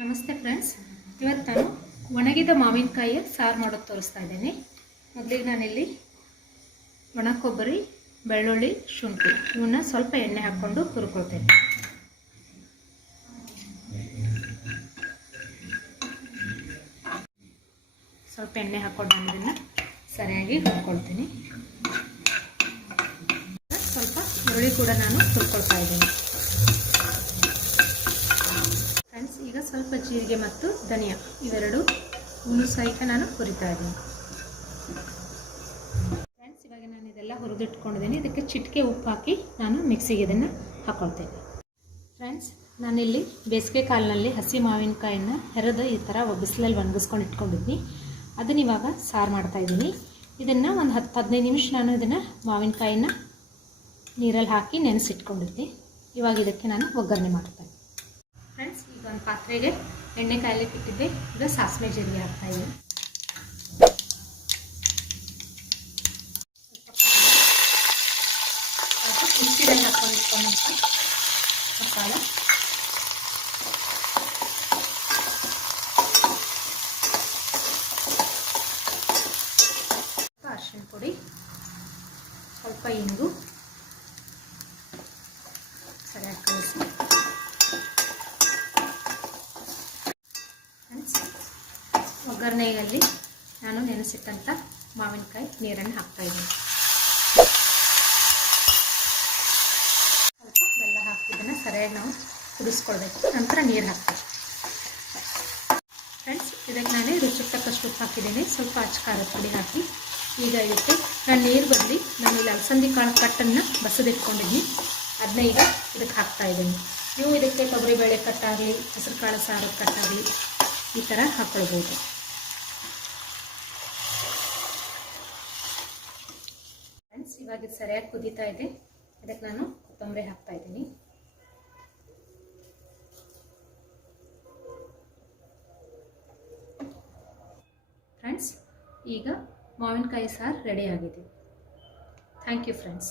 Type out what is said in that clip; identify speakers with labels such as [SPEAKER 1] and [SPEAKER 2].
[SPEAKER 1] ನಮಸ್ತೆ ಫ್ರೆಂಡ್ಸ್ ಇವತ್ತು ನಾನು ಒಣಗಿದ ಮಾವಿನಕಾಯಿಯ ಸಾರು ಮಾಡೋದು ತೋರಿಸ್ತಾ ಇದ್ದೀನಿ. ಮೊದಲಿಗೆ ನಾನಿಲ್ಲಿ ಒಣ ಕೊಬ್ಬರಿ, ಬೆಳ್ಳುಳ್ಳಿ, ಶುಂಠಿ ಇವನ್ನ ಸ್ವಲ್ಪ ಎಣ್ಣೆ ಹಾಕ್ಕೊಂಡು ಹುರ್ಕೊಳ್ತೇನೆ. ಸ್ವಲ್ಪ ಎಣ್ಣೆ ಹಾಕ್ಕೊಂಡು ನಾನು ಇದನ್ನು ಸರಿಯಾಗಿ ಹುರ್ಕೊಳ್ತೀನಿ. ಸ್ವಲ್ಪ ಈರುಳ್ಳಿ ಕೂಡ ನಾನು ಹುರ್ಕೊಳ್ತಾ ಇದ್ದೀನಿ ಫ್ರೆಂಡ್ಸ್ ಈಗ ಸ್ವಲ್ಪ ಜೀರಿಗೆ ಮತ್ತು ಧನಿಯಾ ಇವೆರಡು ಹುಣ್ಣು ಸಹಿತ ನಾನು ಹುರಿತಾ ಇದ್ದೀನಿ. ಫ್ರೆಂಡ್ಸ್ ಇವಾಗ ನಾನು ಇದೆಲ್ಲ ಹುರಿದಿಟ್ಕೊಂಡಿದ್ದೀನಿ. ಇದಕ್ಕೆ ಚಿಟಿಕೆ ಉಪ್ಪು ಹಾಕಿ ನಾನು ಮಿಕ್ಸಿಗೆ ಇದನ್ನು ಹಾಕ್ಕೊಳ್ತೇನೆ ಫ್ರೆಂಡ್ಸ್ ನಾನಿಲ್ಲಿ ಬೇಸಿಗೆ ಕಾಲಿನಲ್ಲಿ ಹಸಿ ಮಾವಿನಕಾಯಿಯನ್ನು ಹೆರೆದು ಈ ಥರ ಬಿಸಿಲಲ್ಲಿ ಒಣಗಿಸ್ಕೊಂಡು ಇಟ್ಕೊಂಡಿದ್ನಿ. ಅದನ್ನ ಇವಾಗ ಸಾರು ಮಾಡ್ತಾ ಇದ್ದೀನಿ. ಇದನ್ನು ಒಂದು ಹತ್ತು ಹದಿನೈದು ನಿಮಿಷ ನಾನು ಇದನ್ನು ಮಾವಿನಕಾಯಿನ ನೀರಲ್ಲಿ ಹಾಕಿ ನೆನೆಸಿಟ್ಕೊಂಡಿದ್ದೆ ಇವಾಗ ಇದಕ್ಕೆ ನಾನು ಒಗ್ಗರಣೆ ಮಾಡ್ತೇನೆ. ಒಂದು ಪಾತ್ರೆಗೆ ಎಣ್ಣೆ ಕಾಯಲಿಕ್ಕೆ ಇಟ್ಟಿದ್ದೆ. ಈಗ ಸಾಸಿವೆ ಜೀರಿಗೆ ಹಾಕ್ತಾ ಇದ್ದೀನಿ. ಸ್ವಲ್ಪ ಮಿಕ್ಸಿದಲ್ಲಿ ಇಟ್ಕೊಂಡಂಥ ಮಸಾಲ. ಅರಿಶಿಣ ಪುಡಿ, ಸ್ವಲ್ಪ ಇಂಗು. ಸರಿಯಾಗಿ ಕಲಿಸಿ ಫ್ರೆಂಡ್ಸ್ ಒಗ್ಗರಣೆಯಲ್ಲಿ ನಾನು ನೆನೆಸಿಟ್ಟಂಥ ಮಾವಿನಕಾಯಿ ನೀರನ್ನು ಹಾಕ್ತಾ ಇದ್ದೀನಿ. ಸ್ವಲ್ಪ ಬೆಲ್ಲ ಹಾಕಿದ್ದನ್ನು ಸರಿಯಾಗಿ ನಾವು ಕುದಿಸ್ಕೊಳ್ಬೇಕು. ನಂತರ ನೀರು ಹಾಕ್ತೀವಿ ಫ್ರೆಂಡ್ಸ್ ಇದಕ್ಕೆ ನಾನೇ ರುಚಿ ತಕ್ಕಷ್ಟು ಉಪ್ಪು ಹಾಕಿದ್ದೀನಿ. ಸ್ವಲ್ಪ ಅಚ್ಚ ಖಾರದ ಪುಡಿ ಹಾಕಿ ಈಗ ಇದಕ್ಕೆ ನಾನು ನೀರು ಬದಲಿ ನಾನು ಇಲ್ಲಿ ಅಲಸಂದಿ ಕಾಳು ಕಟ್ಟನ್ನು ಬಸದಿಟ್ಕೊಂಡಿದ್ದೀನಿ. ಅದನ್ನ ಈಗ ಇದಕ್ಕೆ ಹಾಕ್ತಾ ಇದ್ದೀನಿ. ನೀವು ಇದಕ್ಕೆ ತೊಗರಿಬೇಳೆ ಕಟ್ಟಾಗಲಿ ಹೆಸರು ಕಾಳು ಸಾರು ಕಟ್ಟಾಗಲಿ ಈ ಥರ ಹಾಕ್ಕೊಳ್ಬೋದು ಫ್ರೆಂಡ್ಸ್, ಇವಾಗ ಇದು ಸರಿಯಾಗಿ ಕುದೀತಾ ಇದೆ. ಅದಕ್ಕೆ ನಾನು ಕೊತ್ತಂಬರಿ ಹಾಕ್ತಾ ಇದ್ದೀನಿ. ಫ್ರೆಂಡ್ಸ್, ಈಗ ಮಾವಿನಕಾಯಿ ಸಾರು ರೆಡಿ ಆಗಿದೆ. Thank you friends